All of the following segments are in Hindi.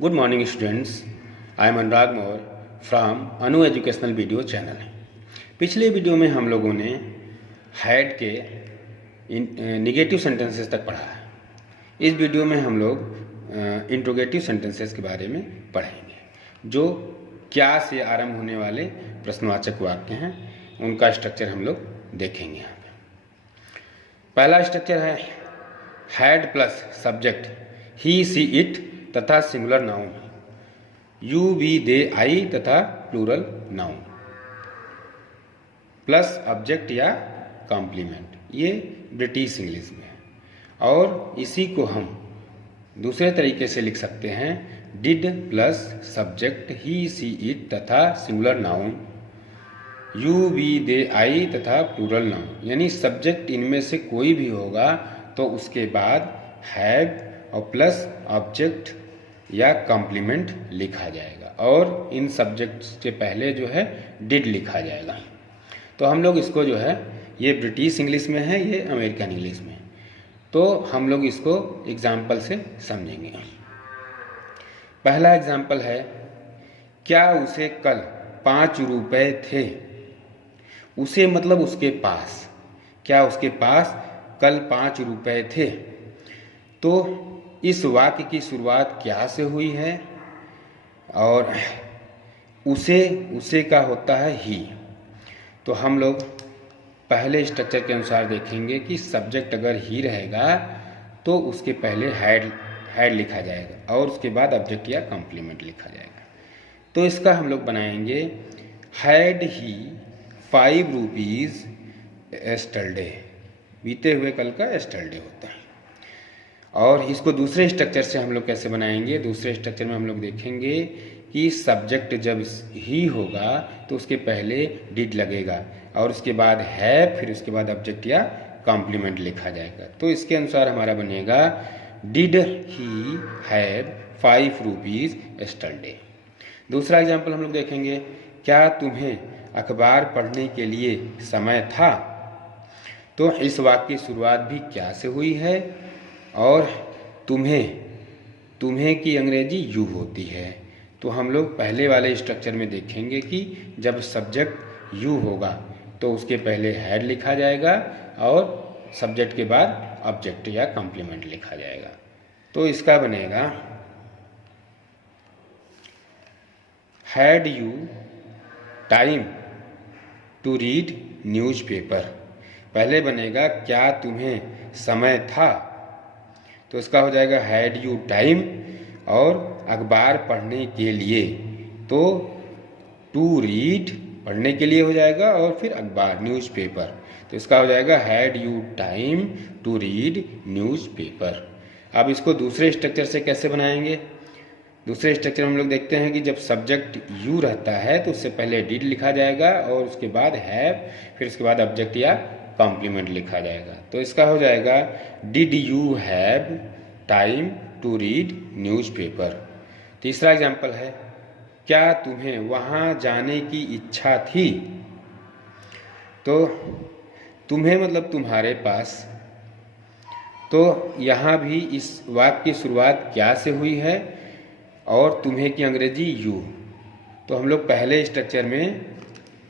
Good morning students, I am Anurag Moore from Anu educational video channel. पिछले वीडियो में हम लोगों ने हैड के निगेटिव सेंटेंसेस तक पढ़ा है। इस वीडियो में हम लोग इंट्रोगेटिव सेंटेंसेस के बारे में पढ़ेंगे, जो क्या से आरंभ होने वाले प्रश्नवाचक वाक्य हैं, उनका स्ट्रक्चर हम लोग देखेंगे। यहाँ पे पहला स्ट्रक्चर है had plus subject he see it तथा सिंगुलर नाउन यू वी दे आई तथा प्लूरल नाउन प्लस ऑब्जेक्ट या कॉम्प्लीमेंट। ये ब्रिटिश इंग्लिश में है और इसी को हम दूसरे तरीके से लिख सकते हैं did plus subject he see it तथा सिंगुलर नाउन यू वी दे आई तथा प्लूरल नाउन। यानी सब्जेक्ट इनमें से कोई भी होगा तो उसके बाद हैव और प्लस ऑब्जेक्ट या कॉम्प्लीमेंट लिखा जाएगा और इन सब्जेक्ट्स के पहले जो है डिड लिखा जाएगा। तो हम लोग इसको जो है, ये ब्रिटिश इंग्लिश में है, ये अमेरिकन इंग्लिश में, तो हम लोग इसको एग्जाम्पल से समझेंगे। पहला एग्जाम्पल है क्या उसे कल 5 रुपए थे। उसे मतलब उसके पास, क्या उसके पास कल 5 रुपए थे। तो इस वाक्य की शुरुआत क्या से हुई है और उसे का होता है ही। तो हम लोग पहले स्ट्रक्चर के अनुसार देखेंगे कि सब्जेक्ट अगर ही रहेगा तो उसके पहले हैड लिखा जाएगा और उसके बाद ऑब्जेक्ट या कॉम्प्लीमेंट लिखा जाएगा। तो इसका हम लोग बनाएंगे हैड ही 5 रुपीज़ एस्टरडे। बीते हुए कल का एस्टरडे होता है। और इसको दूसरे स्ट्रक्चर से हम लोग कैसे बनाएंगे। दूसरे स्ट्रक्चर में हम लोग देखेंगे कि सब्जेक्ट जब ही होगा तो उसके पहले डिड लगेगा और उसके बाद है, फिर उसके बाद ऑब्जेक्ट या कॉम्प्लीमेंट लिखा जाएगा। तो इसके अनुसार हमारा बनेगा did he have 5 rupees yesterday. दूसरा एग्जाम्पल हम लोग देखेंगे क्या तुम्हें अखबार पढ़ने के लिए समय था। तो इस वाक्य की शुरुआत भी क्या से हुई है और तुम्हें की अंग्रेजी यू होती है। तो हम लोग पहले वाले स्ट्रक्चर में देखेंगे कि जब सब्जेक्ट यू होगा तो उसके पहले हैड लिखा जाएगा और सब्जेक्ट के बाद ऑब्जेक्ट या कॉम्प्लीमेंट लिखा जाएगा। तो इसका बनेगा had you time to read newspaper. पहले बनेगा क्या तुम्हें समय था, तो इसका हो जाएगा हैड यू टाइम और अखबार पढ़ने के लिए, तो टू रीड पढ़ने के लिए हो जाएगा और फिर अखबार न्यूज़पेपर। तो इसका हो जाएगा had you time to read newspaper. अब इसको दूसरे स्ट्रक्चर से कैसे बनाएंगे। दूसरे स्ट्रक्चर में हम लोग देखते हैं कि जब सब्जेक्ट यू रहता है तो उससे पहले डिड लिखा जाएगा और उसके बाद हैव, फिर उसके बाद ऑब्जेक्ट या कॉम्प्लीमेंट लिखा जाएगा। तो इसका हो जाएगा did you have time to read newspaper. तीसरा एग्जाम्पल है क्या तुम्हें वहाँ जाने की इच्छा थी। तो तुम्हें मतलब तुम्हारे पास। तो यहाँ भी इस वाक्य की शुरुआत क्या से हुई है और तुम्हें की अंग्रेजी यू। तो हम लोग पहले स्ट्रक्चर में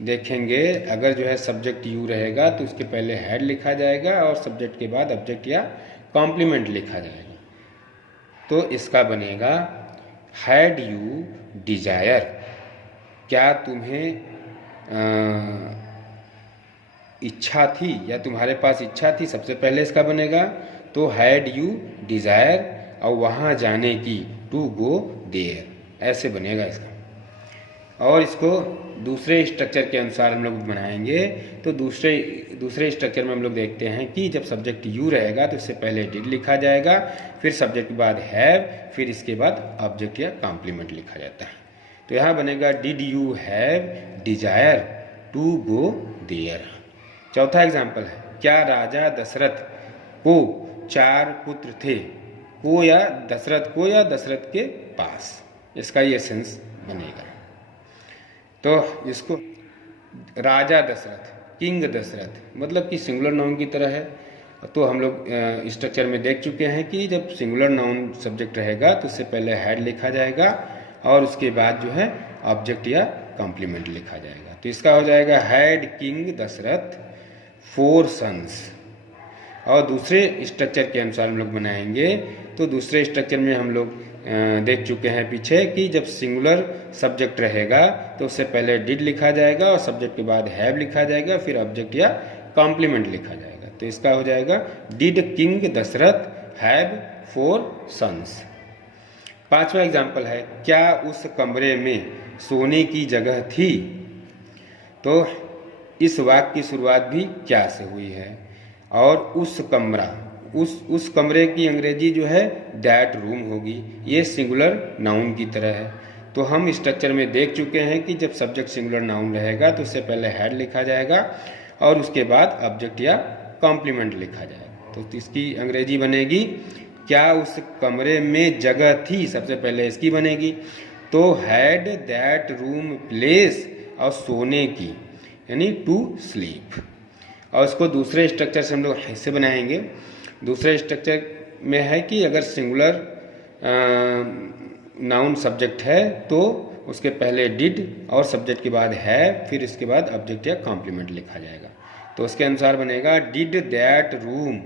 देखेंगे अगर जो है सब्जेक्ट यू रहेगा तो उसके पहले हैड लिखा जाएगा और सब्जेक्ट के बाद ऑब्जेक्ट या कॉम्प्लीमेंट लिखा जाएगा। तो इसका बनेगा हैड यू डिजायर। क्या तुम्हें इच्छा थी या तुम्हारे पास इच्छा थी, सबसे पहले इसका बनेगा तो हैड यू डिजायर और वहाँ जाने की टू गो देयर, ऐसे बनेगा इसका। और इसको दूसरे स्ट्रक्चर के अनुसार हम लोग बनाएंगे। तो दूसरे स्ट्रक्चर में हम लोग देखते हैं कि जब सब्जेक्ट यू रहेगा तो इससे पहले डिड लिखा जाएगा, फिर सब्जेक्ट के बाद हैव, फिर इसके बाद ऑब्जेक्ट या कॉम्प्लीमेंट लिखा जाता है। तो यहाँ बनेगा did you have desire to go there. चौथा एग्जाम्पल है क्या राजा दशरथ को 4 पुत्र थे। को या दशरथ के पास, इसका ये सेंस बनेगा। तो इसको राजा दशरथ, किंग दशरथ मतलब कि सिंगुलर नाउन की तरह है तो हम लोग स्ट्रक्चर में देख चुके हैं कि जब सिंगुलर नाउन सब्जेक्ट रहेगा तो उससे पहले हैड लिखा जाएगा और उसके बाद जो है ऑब्जेक्ट या कॉम्प्लीमेंट लिखा जाएगा। तो इसका हो जाएगा हैड किंग दशरथ 4 सन्स। और दूसरे स्ट्रक्चर के अनुसार हम लोग बनाएंगे। तो दूसरे स्ट्रक्चर में हम लोग देख चुके हैं पीछे कि जब सिंगुलर सब्जेक्ट रहेगा तो उससे पहले डिड लिखा जाएगा और सब्जेक्ट के बाद हैव लिखा जाएगा, फिर ऑब्जेक्ट या कॉम्प्लीमेंट लिखा जाएगा। तो इसका हो जाएगा did king Dasharath have 4 sons. 5वां एग्जाम्पल है, क्या उस कमरे में सोने की जगह थी। तो इस वाक्य की शुरुआत भी क्या से हुई है और उस कमरा, उस कमरे की अंग्रेजी जो है दैट रूम होगी। ये सिंगुलर नाउन की तरह है। तो हम स्ट्रक्चर में देख चुके हैं कि जब सब्जेक्ट सिंगुलर नाउन रहेगा तो उससे पहले हैड लिखा जाएगा और उसके बाद ऑब्जेक्ट या कॉम्प्लीमेंट लिखा जाएगा। तो इसकी अंग्रेजी बनेगी क्या उस कमरे में जगह थी, सबसे पहले इसकी बनेगी। तो हैड दैट रूम प्लेस और सोने की यानी टू स्लीप। और उसको दूसरे स्ट्रक्चर से हम लोग ऐसे बनाएंगे। दूसरे स्ट्रक्चर में है कि अगर सिंगुलर नाउन सब्जेक्ट है तो उसके पहले डिड और सब्जेक्ट के बाद है, फिर इसके बाद ऑब्जेक्ट या कॉम्प्लीमेंट लिखा जाएगा। तो उसके अनुसार बनेगा did that room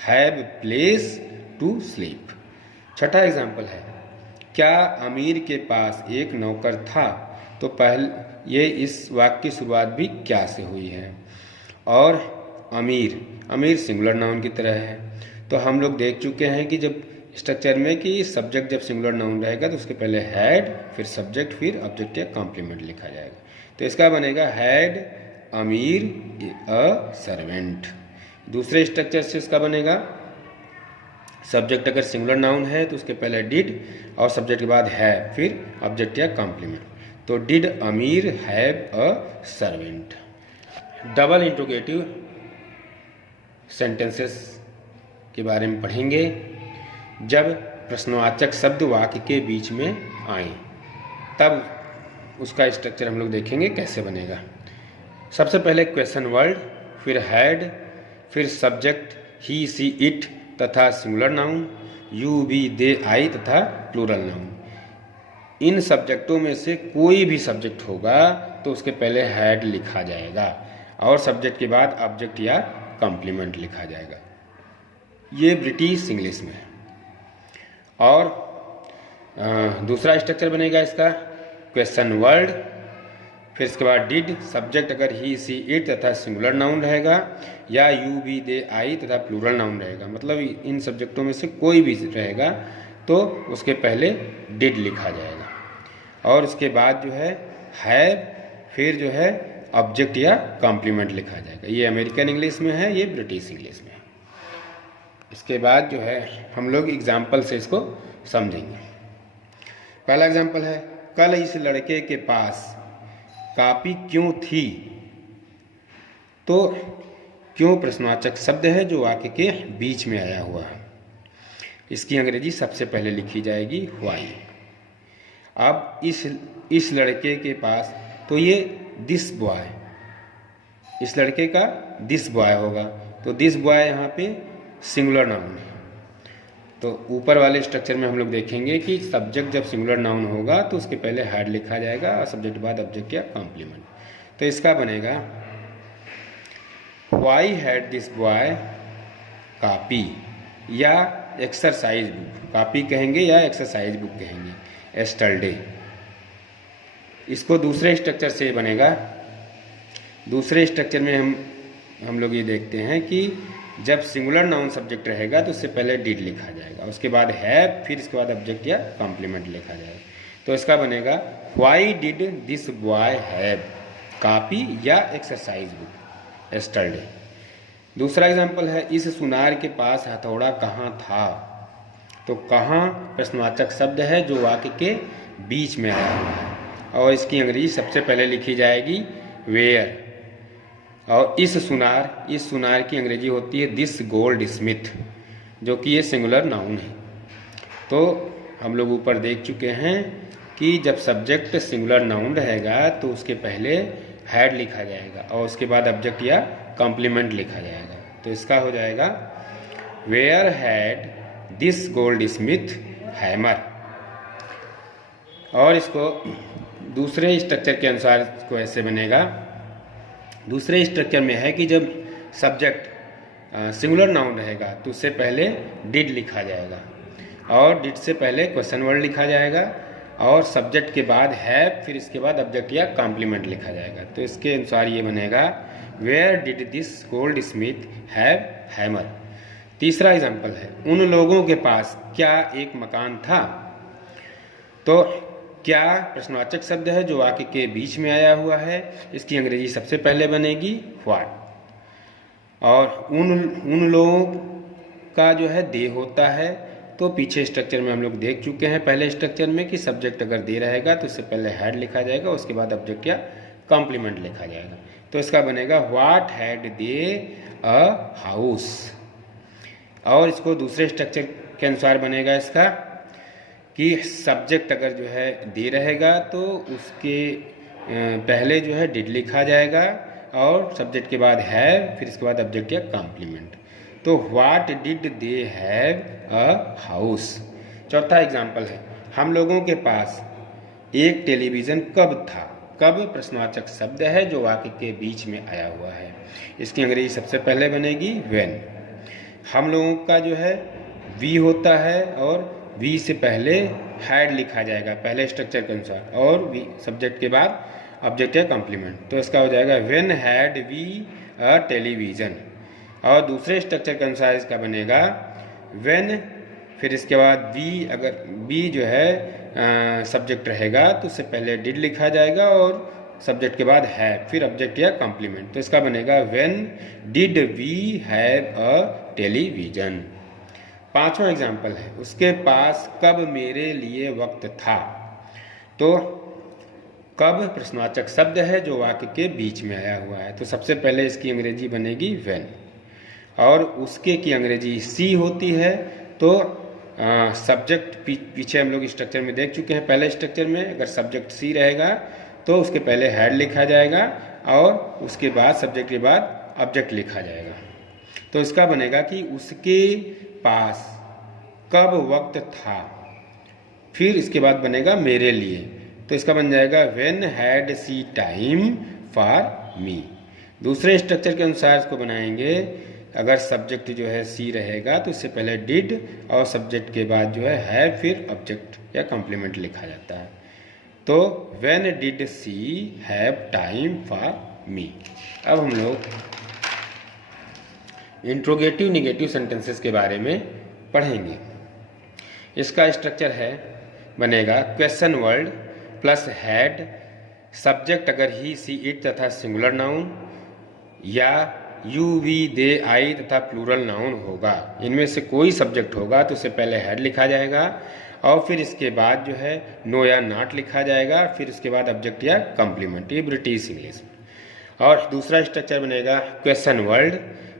have place to sleep. 6ठा एग्जाम्पल है, क्या अमीर के पास एक नौकर था। तो पहले ये इस वाक्य की शुरुआत भी क्या से हुई है और अमीर सिंगुलर नाउन की तरह है। तो हम लोग देख चुके हैं कि जब स्ट्रक्चर में कि सब्जेक्ट जब सिंगुलर नाउन रहेगा तो उसके पहले हैड, फिर सब्जेक्ट, फिर ऑब्जेक्ट या कॉम्प्लीमेंट लिखा जाएगा। तो इसका बनेगा हैड अमीर अ सर्वेंट। दूसरे स्ट्रक्चर से इसका बनेगा सब्जेक्ट अगर सिंगुलर नाउन है तो उसके पहले डिड और सब्जेक्ट के बाद है, फिर ऑब्जेक्ट या कॉम्प्लीमेंट। तो डिड अमीर have a servant. Double interrogative sentences के बारे में पढ़ेंगे। जब प्रश्नवाचक शब्द वाक्य के बीच में आए तब उसका स्ट्रक्चर हम लोग देखेंगे कैसे बनेगा। सबसे पहले क्वेश्चन वर्ड, फिर हैड, फिर सब्जेक्ट ही सी इट तथा सिंगुलर नाउन, यू वी दे आई तथा प्लूरल नाउन। इन सब्जेक्टों में से कोई भी सब्जेक्ट होगा तो उसके पहले हैड लिखा जाएगा और सब्जेक्ट के बाद ऑब्जेक्ट या कॉम्प्लीमेंट लिखा जाएगा। ये ब्रिटिश इंग्लिश में है। और दूसरा स्ट्रक्चर बनेगा इसका क्वेश्चन वर्ड, फिर इसके बाद डिड, सब्जेक्ट अगर ही सी इट तथा सिंगुलर नाउन रहेगा या यू वी दे आई तथा प्लूरल नाउन रहेगा। मतलब इन सब्जेक्टों में से कोई भी रहेगा तो उसके पहले डिड लिखा जाएगा और उसके बाद जो है हैव, फिर जो है ऑब्जेक्ट या कॉम्प्लीमेंट लिखा जाएगा। ये अमेरिकन इंग्लिश में है, ये ब्रिटिश इंग्लिश में है। इसके बाद जो है हम लोग एग्जाम्पल से इसको समझेंगे। पहला एग्जाम्पल है, कल इस लड़के के पास कॉपी क्यों थी। तो क्यों प्रश्नवाचक शब्द है जो वाक्य के बीच में आया हुआ है। इसकी अंग्रेजी सबसे पहले लिखी जाएगी व्हाई। अब इस लड़के के पास, तो ये दिस बॉय, इस लड़के का दिस बॉय होगा। तो दिस बॉय यहाँ पे सिंगुलर नाउन है। तो ऊपर वाले स्ट्रक्चर में हम लोग देखेंगे कि सब्जेक्ट जब सिंगुलर नाउन होगा तो उसके पहले हैड लिखा जाएगा और सब्जेक्ट के बाद ऑब्जेक्ट या कॉम्प्लीमेंट। तो इसका बनेगा why had this boy copy या एक्सरसाइज बुक। कॉपी कहेंगे या एक्सरसाइज बुक कहेंगे, एस्टरडे। इसको दूसरे स्ट्रक्चर से बनेगा। दूसरे स्ट्रक्चर में हम लोग ये देखते हैं कि जब सिंगुलर नाउन सब्जेक्ट रहेगा तो उससे पहले डिड लिखा जाएगा, उसके बाद हैव, फिर इसके बाद ऑब्जेक्ट या कॉम्प्लीमेंट लिखा जाएगा। तो इसका बनेगा why did this boy have copy या एक्सरसाइज बुक एस्टरडे। दूसरा एग्जाम्पल है, इस सुनार के पास हथौड़ा कहाँ था। तो कहाँ प्रश्नवाचक शब्द है जो वाक्य के बीच में आया हुआ है और इसकी अंग्रेजी सबसे पहले लिखी जाएगी वेयर। और इस सुनार की अंग्रेजी होती है दिस गोल्ड स्मिथ, जो कि ये सिंगुलर नाउन है। तो हम लोग ऊपर देख चुके हैं कि जब सब्जेक्ट सिंगुलर नाउन रहेगा तो उसके पहले हैड लिखा जाएगा और उसके बाद ऑब्जेक्ट या कॉम्प्लीमेंट लिखा जाएगा। तो इसका हो जाएगा where had this goldsmith hammer. और इसको दूसरे स्ट्रक्चर के अनुसार इसको ऐसे बनेगा। दूसरे स्ट्रक्चर में है कि जब सब्जेक्ट सिंगुलर नाउन रहेगा तो उससे पहले डिड लिखा जाएगा और डिड से पहले क्वेश्चन वर्ड लिखा जाएगा और सब्जेक्ट के बाद हैव, फिर इसके बाद ऑब्जेक्ट या कॉम्प्लीमेंट लिखा जाएगा। तो इसके अनुसार ये बनेगा where did this goldsmith have hammer. तीसरा एग्जाम्पल है उन लोगों के पास क्या एक मकान था। तो क्या प्रश्नवाचक शब्द है जो वाक्य के बीच में आया हुआ है। इसकी अंग्रेजी सबसे पहले बनेगी व्हाट। और उन लोगों का जो है दे होता है। तो पीछे स्ट्रक्चर में हम लोग देख चुके हैं पहले स्ट्रक्चर में कि सब्जेक्ट अगर दे रहेगा तो उससे पहले हैड लिखा जाएगा, उसके बाद ऑब्जेक्ट या कॉम्प्लीमेंट लिखा जाएगा। तो इसका बनेगा what had they a house. और इसको दूसरे स्ट्रक्चर के अनुसार बनेगा इसका कि सब्जेक्ट अगर जो है दे रहेगा तो उसके पहले जो है डिड लिखा जाएगा और सब्जेक्ट के बाद हैव, फिर इसके बाद ऑब्जेक्ट या कॉम्प्लीमेंट। तो what did they have a house. चौथा एग्जाम्पल है हम लोगों के पास एक टेलीविज़न कब था। कब प्रश्नवाचक शब्द है जो वाक्य के बीच में आया हुआ है। इसकी अंग्रेजी सबसे पहले बनेगी व्हेन। हम लोगों का जो है वी होता है और वी से पहले हैड लिखा जाएगा पहले स्ट्रक्चर के अनुसार और वी सब्जेक्ट के बाद ऑब्जेक्ट या कॉम्प्लीमेंट। तो इसका हो जाएगा when had we a television. और दूसरे स्ट्रक्चर के अनुसार इसका बनेगा व्हेन, फिर इसके बाद वी, अगर वी जो है सब्जेक्ट रहेगा तो उससे पहले डिड लिखा जाएगा और सब्जेक्ट के बाद है, फिर ऑब्जेक्ट या कॉम्प्लीमेंट। तो इसका बनेगा when did we have a television. पांचवा एग्जाम्पल है उसके पास कब मेरे लिए वक्त था। तो कब प्रश्नवाचक शब्द है जो वाक्य के बीच में आया हुआ है। तो सबसे पहले इसकी अंग्रेजी बनेगी व्हेन और उसके की अंग्रेजी सी होती है। तो सब्जेक्ट पीछे हम लोग स्ट्रक्चर में देख चुके हैं पहले स्ट्रक्चर में अगर सब्जेक्ट सी रहेगा तो उसके पहले हैड लिखा जाएगा और उसके बाद सब्जेक्ट के बाद ऑब्जेक्ट लिखा जाएगा। तो इसका बनेगा कि उसके पास कब वक्त था, फिर इसके बाद बनेगा मेरे लिए। तो इसका बन जाएगा when had she time for me. दूसरे स्ट्रक्चर के अनुसार इसको बनाएंगे अगर सब्जेक्ट जो है सी रहेगा तो इससे पहले डिड और सब्जेक्ट के बाद जो है फिर ऑब्जेक्ट या कॉम्प्लीमेंट लिखा जाता है। तो when did she have time for me. अब हम लोग इंट्रोगेटिव निगेटिव सेंटेंसेस के बारे में पढ़ेंगे। इसका स्ट्रक्चर है बनेगा question word plus had, subject अगर ही सी इट तथा सिंगुलर नाउन या यू वी दे आई तथा प्लूरल नाउन होगा। इनमें से कोई सब्जेक्ट होगा तो उससे पहले हैड लिखा जाएगा और फिर इसके बाद जो है नो या नॉट लिखा जाएगा, फिर इसके बाद ऑब्जेक्ट या कॉम्प्लीमेंट। ये ब्रिटिश इंग्लिश। और दूसरा स्ट्रक्चर बनेगा क्वेश्चन वर्ड,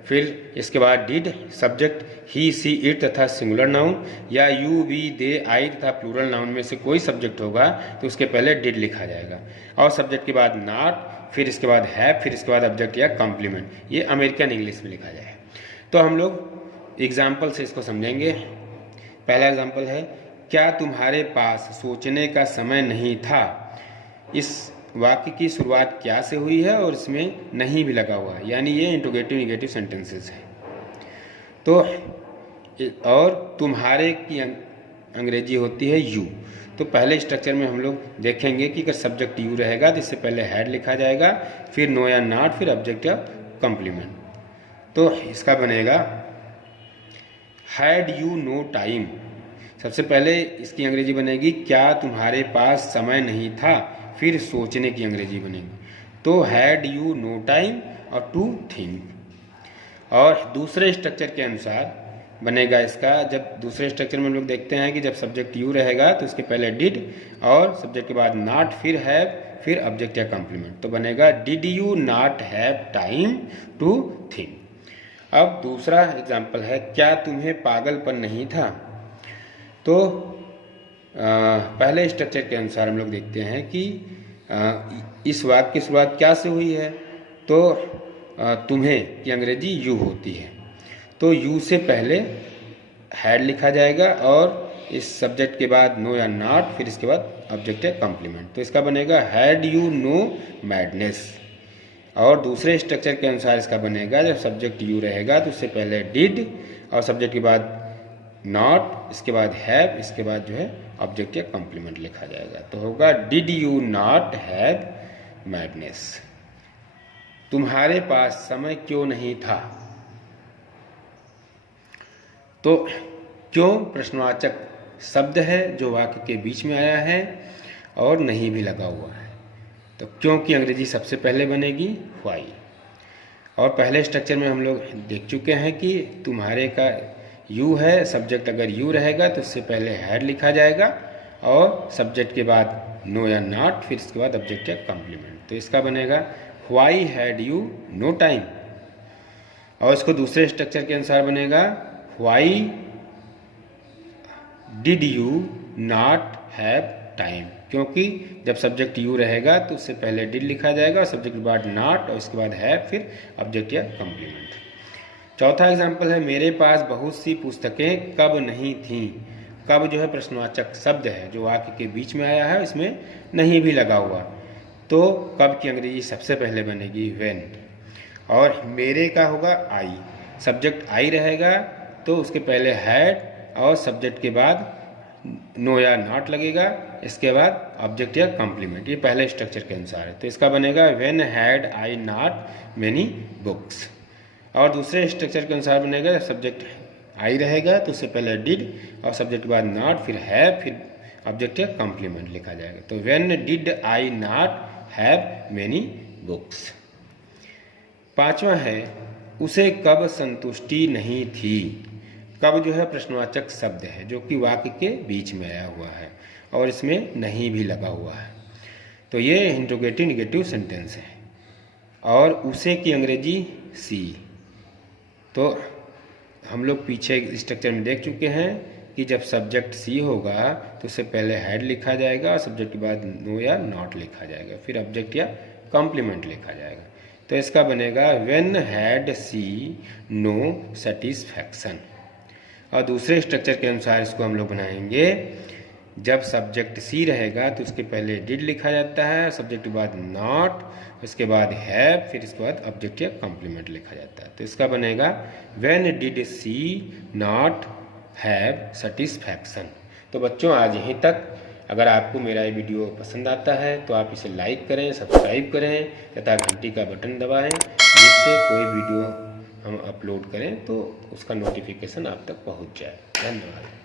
फिर इसके बाद did, subject he see it तथा सिंगुलर नाउन या यू वी दे आई तथा प्लूरल नाउन में से कोई सब्जेक्ट होगा तो उसके पहले डिड लिखा जाएगा और सब्जेक्ट के बाद नॉट, फिर इसके बाद है, फिर इसके बाद ऑब्जेक्ट या कॉम्प्लीमेंट। ये अमेरिकन इंग्लिश में लिखा जाए। तो हम लोग एग्जाम्पल से इसको समझेंगे। पहला एग्जाम्पल है क्या तुम्हारे पास सोचने का समय नहीं था। इस वाक्य की शुरुआत क्या से हुई है और इसमें नहीं भी लगा हुआ है, यानी ये इंट्रोगेटिव निगेटिव सेंटेंसेस है। तो और तुम्हारे की अंग्रेजी होती है यू। तो पहले स्ट्रक्चर में हम लोग देखेंगे कि अगर सब्जेक्ट यू रहेगा तो इससे पहले हैड लिखा जाएगा, फिर नो या नॉट, फिर ऑब्जेक्ट या कॉम्प्लीमेंट। तो इसका बनेगा हैड यू नो टाइम। सबसे पहले इसकी अंग्रेजी बनेगी क्या तुम्हारे पास समय नहीं था, फिर सोचने की अंग्रेजी बनेगी। तो हैड यू नो टाइम और टू थिंक। और दूसरे स्ट्रक्चर के अनुसार बनेगा इसका, जब दूसरे स्ट्रक्चर में हम लोग देखते हैं कि जब सब्जेक्ट यू रहेगा तो उसके पहले डिड और सब्जेक्ट के बाद नॉट, फिर हैव, फिर ऑब्जेक्ट या कॉम्प्लीमेंट। तो बनेगा did you not have time to think. अब दूसरा एग्जाम्पल है क्या तुम्हें पागलपन नहीं था। तो पहले स्ट्रक्चर के अनुसार हम लोग देखते हैं कि इस वाक्य की शुरुआत क्या से हुई है। तो तुम्हें की अंग्रेजी यू होती है, तो यू से पहले हैड लिखा जाएगा और इस सब्जेक्ट के बाद नो या नॉट, फिर इसके बाद ऑब्जेक्ट या कॉम्प्लीमेंट। तो इसका बनेगा हैड यू नो मैडनेस। और दूसरे स्ट्रक्चर के अनुसार इसका बनेगा, जब सब्जेक्ट यू रहेगा तो उससे पहले डिड और सब्जेक्ट के बाद नॉट, इसके बाद हैव, इसके बाद जो है ऑब्जेक्ट या कॉम्प्लीमेंट लिखा जाएगा। तो होगा did you not have madness. तुम्हारे पास समय क्यों नहीं था। तो क्यों प्रश्नवाचक शब्द है जो वाक्य के बीच में आया है और नहीं भी लगा हुआ है। तो क्यों की अंग्रेजी सबसे पहले बनेगी व्हाई। और पहले स्ट्रक्चर में हम लोग देख चुके हैं कि तुम्हारे का यू है, सब्जेक्ट अगर यू रहेगा तो उससे पहले हैड लिखा जाएगा और सब्जेक्ट के बाद नो या नॉट, फिर इसके बाद ऑब्जेक्ट या कॉम्प्लीमेंट। तो इसका बनेगा why had you know time. और इसको दूसरे स्ट्रक्चर के अनुसार बनेगा why did you not have time. क्योंकि जब सब्जेक्ट यू रहेगा तो उससे पहले डिड लिखा जाएगा और सब्जेक्ट के बाद नॉट और इसके बाद हैव, फिर ऑब्जेक्ट या कॉम्प्लीमेंट। चौथा एग्जाम्पल है मेरे पास बहुत सी पुस्तकें कब नहीं थीं। कब जो है प्रश्नवाचक शब्द है जो वाक्य के बीच में आया है, इसमें नहीं भी लगा हुआ। तो कब की अंग्रेजी सबसे पहले बनेगी व्हेन। और मेरे का होगा आई, सब्जेक्ट आई रहेगा तो उसके पहले हैड और सब्जेक्ट के बाद नो या नॉट लगेगा, इसके बाद ऑब्जेक्ट या कॉम्प्लीमेंट। ये पहले स्ट्रक्चर के अनुसार है। तो इसका बनेगा when had I not many books. और दूसरे स्ट्रक्चर के अनुसार बनेगा सब्जेक्ट आई रहेगा तो उससे पहले डिड और सब्जेक्ट के बाद नॉट, फिर हैव, फिर ऑब्जेक्ट या कॉम्प्लीमेंट लिखा जाएगा। तो when did I not have many books. पांचवा है उसे कब संतुष्टि नहीं थी। कब जो है प्रश्नवाचक शब्द है जो कि वाक्य के बीच में आया हुआ है और इसमें नहीं भी लगा हुआ है। तो ये इंट्रोगेटिव नेगेटिव सेंटेंस है। और उसे की अंग्रेजी सी। तो हम लोग पीछे स्ट्रक्चर में देख चुके हैं कि जब सब्जेक्ट सी होगा तो उससे पहले हैड लिखा जाएगा और सब्जेक्ट के बाद नो या नॉट लिखा जाएगा, फिर ऑब्जेक्ट या कॉम्प्लीमेंट लिखा जाएगा। तो इसका बनेगा when had she no satisfaction. और दूसरे स्ट्रक्चर के अनुसार इसको हम लोग बनाएंगे, जब सब्जेक्ट सी रहेगा तो उसके पहले डिड लिखा जाता है, सब्जेक्ट के बाद नॉट, उसके बाद हैव, फिर इसके बाद ऑब्जेक्ट या कॉम्प्लीमेंट लिखा जाता है। तो इसका बनेगा when did she not have satisfaction. तो बच्चों आज यहीं तक। अगर आपको मेरा ये वीडियो पसंद आता है तो आप इसे लाइक करें, सब्सक्राइब करें तथा घंटी का बटन दबाएं, जिससे कोई वीडियो हम अपलोड करें तो उसका नोटिफिकेशन आप तक पहुंच जाए। धन्यवाद।